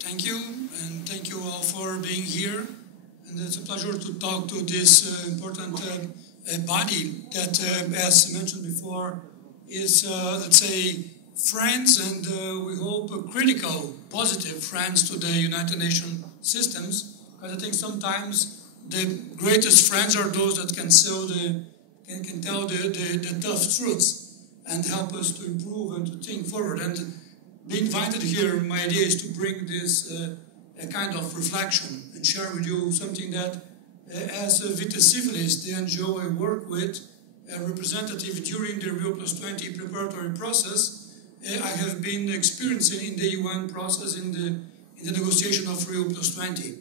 thank you, and thank you all for being here. And it's a pleasure to talk to this important body that, as mentioned before, is, let's say, friends and we hope critical, positive friends to the United Nations systems. Because I think sometimes the greatest friends are those that can tell the tough truths and help us to improve and to think forward. And being invited here, my idea is to bring this a kind of reflection and share with you something that, as Vitae Civilis, the NGO I work with, a representative during the Rio+20 preparatory process, I have been experiencing in the UN process in the negotiation of Rio+20.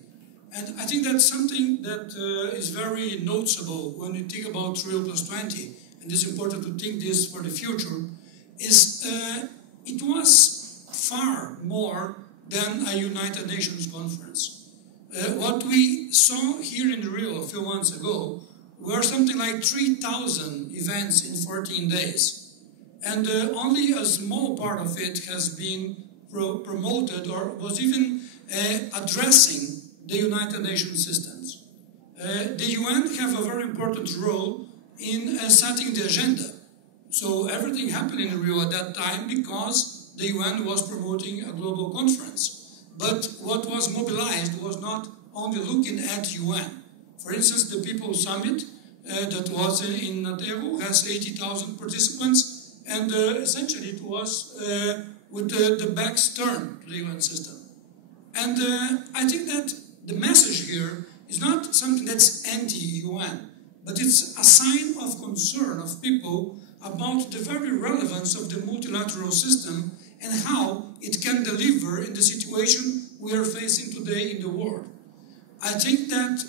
And I think that's something that is very noticeable when you think about Rio+20, and it's important to think this for the future, is it was far more than a United Nations conference. What we saw here in Rio a few months ago were something like 3,000 events in 14 days. And only a small part of it has been promoted or was even addressing the United Nations systems. The UN have a very important role in setting the agenda. So everything happened in Rio at that time because the UN was promoting a global conference. But what was mobilized was not only looking at UN. For instance, the People's Summit that was in Natevo has 80,000 participants, and essentially it was with the backs turned to the UN system. And I think that the message here is not something that's anti-UN, but it's a sign of concern of people about the very relevance of the multilateral system and how it can deliver in the situation we are facing today in the world. I think that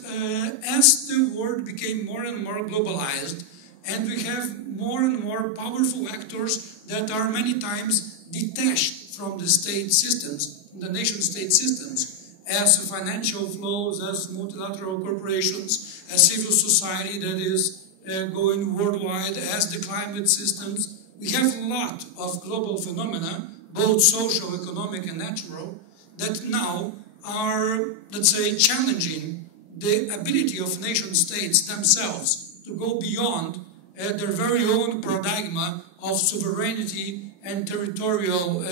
as the world became more and more globalized, and we have more and more powerful actors that are many times detached from the state systems, from the nation-state systems, as financial flows, as multilateral corporations, as civil society that is going worldwide, as the climate systems. We have a lot of global phenomena, both social, economic, and natural, that now are, let's say, challenging the ability of nation-states themselves to go beyond their very own paradigm of sovereignty and territorial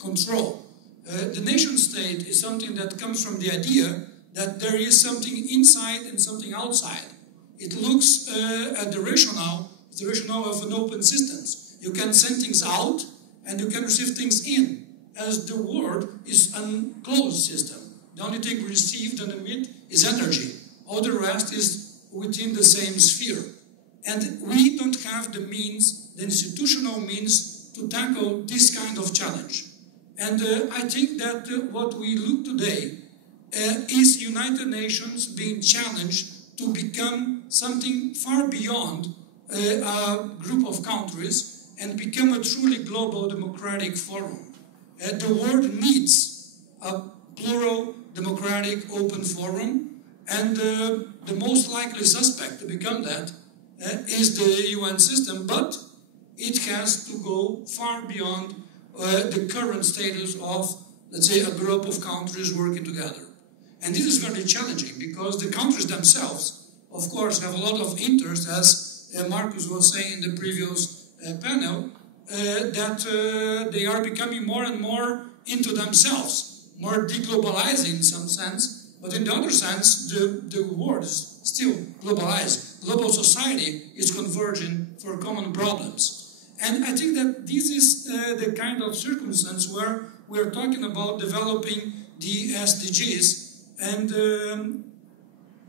control. The nation-state is something that comes from the idea that there is something inside and something outside. It looks at the rationale, the rationale of an open system. You can send things out and you can receive things in, as the world is a closed system. The only thing received and emit is energy. All the rest is within the same sphere. And we don't have the means, the institutional means, to tackle this kind of challenge. And I think that what we look today is United Nations being challenged to become something far beyond a group of countries and become a truly global democratic forum. The world needs a plural, democratic, open forum, and the most likely suspect to become that is the UN system, but it has to go far beyond the current status of, let's say, a group of countries working together. And this is very challenging because the countries themselves, of course, have a lot of interest, as Marcus was saying in the previous panel, that they are becoming more and more into themselves, more deglobalizing in some sense, but in the other sense, the world is still globalized. Global society is converging for common problems. And I think that this is the kind of circumstance where we're talking about developing the SDGs, and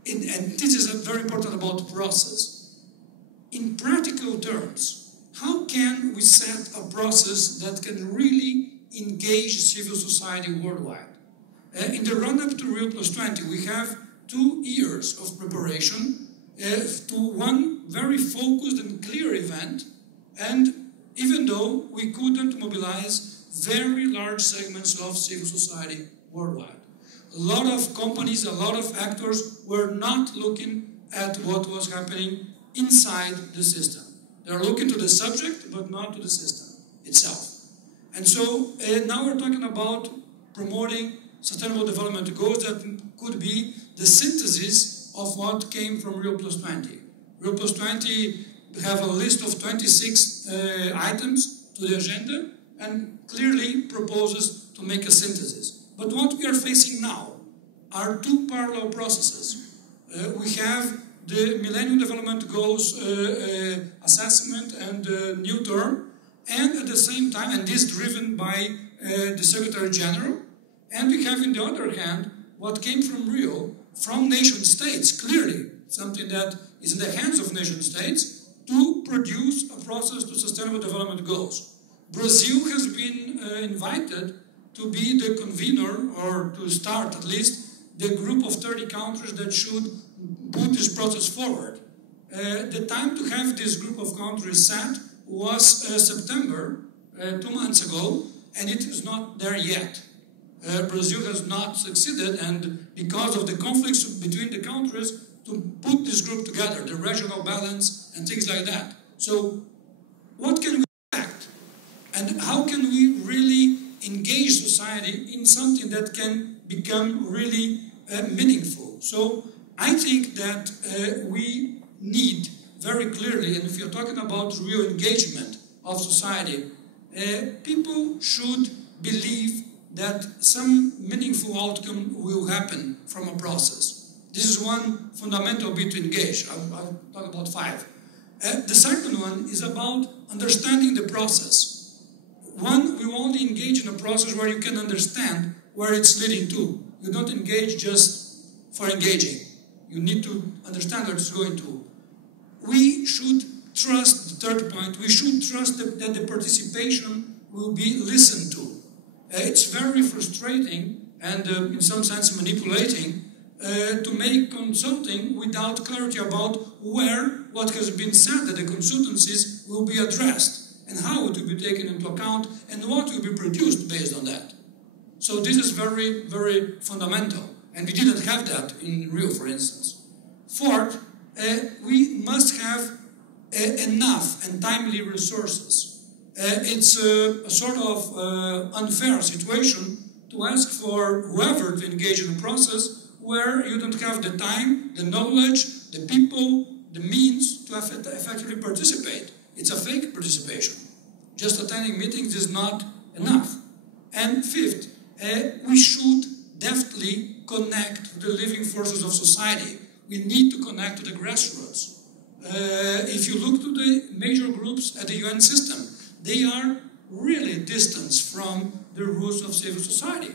this is very important about the process. In practical terms, how can we set a process that can really engage civil society worldwide? In the run-up to Rio+20, we have 2 years of preparation to one very focused and clear event, and even though we couldn't mobilize very large segments of civil society worldwide. A lot of companies, a lot of actors were not looking at what was happening inside the system. They're looking to the subject, but not to the system itself. And so now we're talking about promoting sustainable development goals that could be the synthesis of what came from Rio Plus 20. Rio Plus 20 have a list of 26 items to the agenda and clearly proposes to make a synthesis. But what we are facing now are two parallel processes. We have the Millennium Development Goals assessment and new term, and at the same time, and this driven by the Secretary General, and we have, on the other hand, what came from Rio, from nation states, clearly, something that is in the hands of nation states, to produce a process to sustainable development goals. Brazil has been invited to be the convener, or to start at least, the group of 30 countries that should put this process forward. The time to have this group of countries set was September, 2 months ago, and it is not there yet. Brazil has not succeeded, and because of the conflicts between the countries, to put this group together, the regional balance and things like that. So, what can we expect? And how can we really engage society in something that can become really meaningful? So, I think that we need very clearly, and if you're talking about real engagement of society, people should believe that some meaningful outcome will happen from a process. This is one fundamental bit to engage. I'll talk about 5. The second one is about understanding the process. One, we only engage in a process where you can understand where it's leading to. You don't engage just for engaging. You need to understand where it's going to. We should trust, the third point, we should trust that the participation will be listened to. It's very frustrating and in some sense manipulating to make consulting without clarity about where what has been said at the consultancies will be addressed and how it will be taken into account and what will be produced based on that. So this is very, very fundamental, and we didn't have that in Rio, for instance. Fourth, we must have enough and timely resources. It's a sort of unfair situation to ask for whoever to engage in a process where you don't have the time, the knowledge, the people, the means to effectively participate. It's a fake participation. Just attending meetings is not enough. And fifth, we should deftly connect to the living forces of society. We need to connect to the grassroots. If you look to the major groups at the UN system, they are really distanced from the roots of civil society.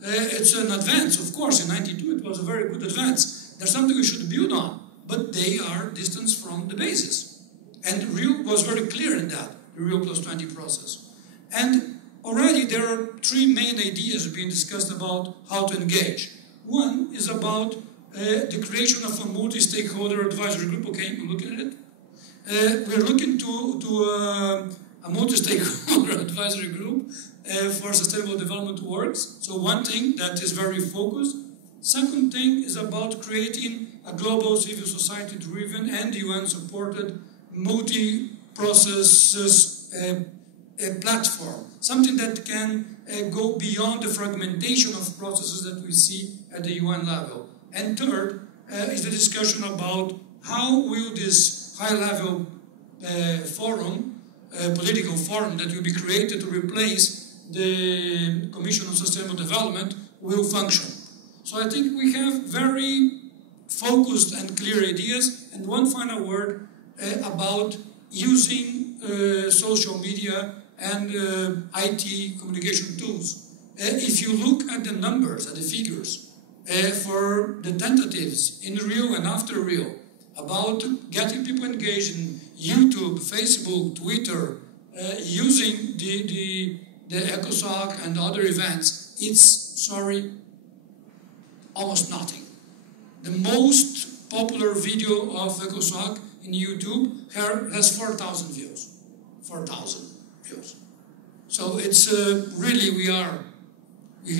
It's an advance, of course. In '92 it was a very good advance. There's something we should build on, but they are distanced from the basis. And Rio was very clear in that, the Rio Plus 20 process. And already there are 3 main ideas being discussed about how to engage. One is about the creation of a multi-stakeholder advisory group. Okay, we're looking at it. We're looking to a multi-stakeholder advisory group for sustainable development works. So one thing that is very focused. Second thing is about creating a global civil society-driven and UN-supported multi-processes platform. Something that can go beyond the fragmentation of processes that we see at the UN level. And third is the discussion about how will this high-level forum, political forum that will be created to replace the Commission on Sustainable Development will function. So I think we have very focused and clear ideas. And one final word about using social media and IT communication tools. If you look at the numbers, at the figures, for the tentatives in Rio and after Rio about getting people engaged in YouTube, Facebook, Twitter, using the ECOSOC and other events, it's, almost nothing. The most popular video of ECOSOC in YouTube has 4,000 views. 4,000 views. So it's really, we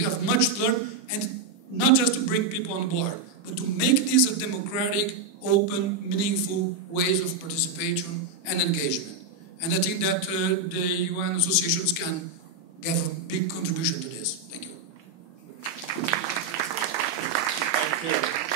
have much to learn, and not just to bring people on board, but to make this a democratic, open, meaningful ways of participation and engagement. And I think that the UN associations can give a big contribution to this. Thank you. Thank you.